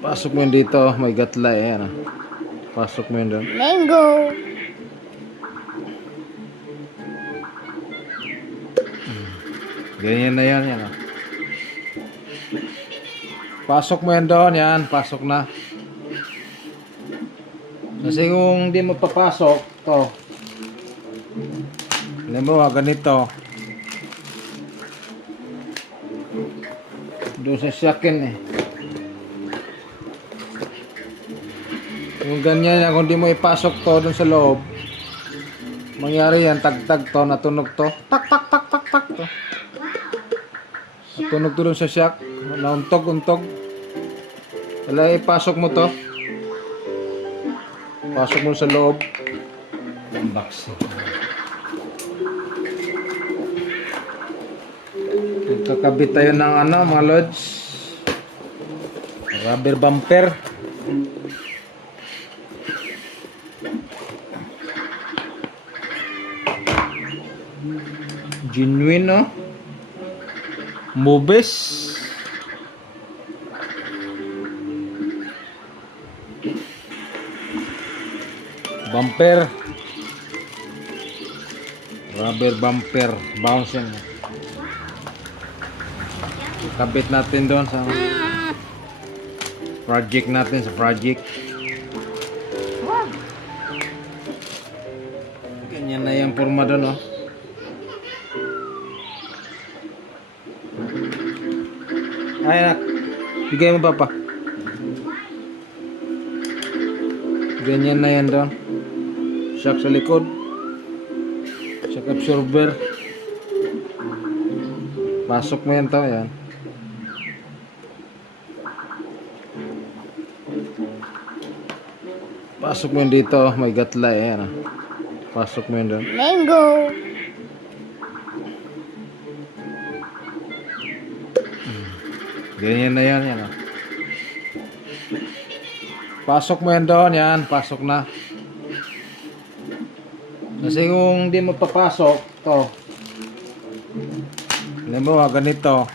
Pasok mo yun dito, may gatla eh. Ano? Pasok mo yun doon. Mango. Ganyan na yan, yan. Pasok mo yan doon, yan. Pasok na. Kasi kung hindi mo papasok, to. Alam mo, ganito. Doon sa syakin eh. Kung ganyan yan, kung di mo ipasok to doon sa loob, mangyari yan, tag-tag to, natunog to. Tak, tak, tak, tak, tak to. Natunog to doon sa syak. Nauntog-untog. Wala, ipasok mo to. Pasok mo sa loob. Unboxing. Kakabit tayo ng ano, mga lods. Rubber bumper. Genuine, no? Mobis. Bumper. Rubber bumper. Bounce yan. Kabit natin doon sa project natin, sa project. Ganyan na yung forma doon, oh. Ay, anak. Bigay mo, papa. Ganyan na yan doon. Shock sa likod. Shock absorber. Pasok mo yan to, yan. Pasok mo yun dito, may gatla eh. Ano? Pasok mo yun doon. Mango. Ganyan na yan, yan. Pasok mo yan doon, yan. Pasok na. Kasi kung hindi mo papasok, to. Alam mo, ganito.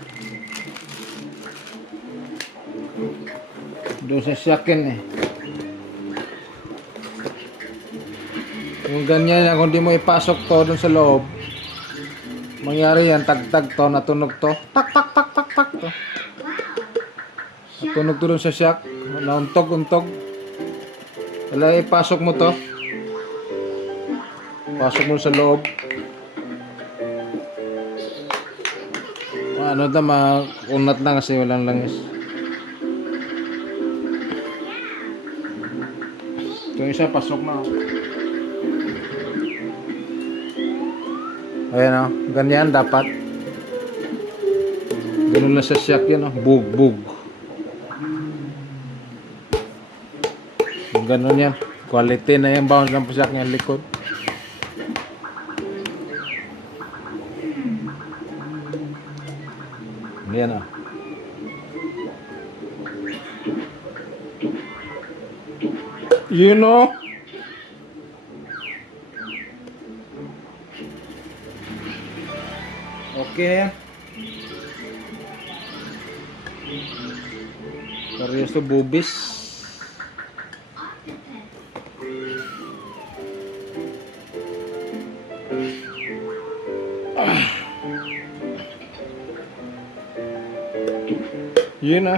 Doon sa syakin eh. Kung ganyan yan, kung hindi mo ipasok to doon sa loob, mangyari yan, tag-tag to, natunog to. Tak, tak, tak, tak, tak to. Natunog to doon sa syak. Nauntog-untog. Wala, ipasok mo to. Pasok mo sa loob. Ano na, makunat na kasi walang langis. Ito isa, pasok na. Ayan o, ganyan dapat. Ganun na sa syak yan o, bug-bug. Ganun yan. Quality na yung bounce ng syak niya likod. Yan o. You know? Okay na yan. Parehas to bubis. Yun ah.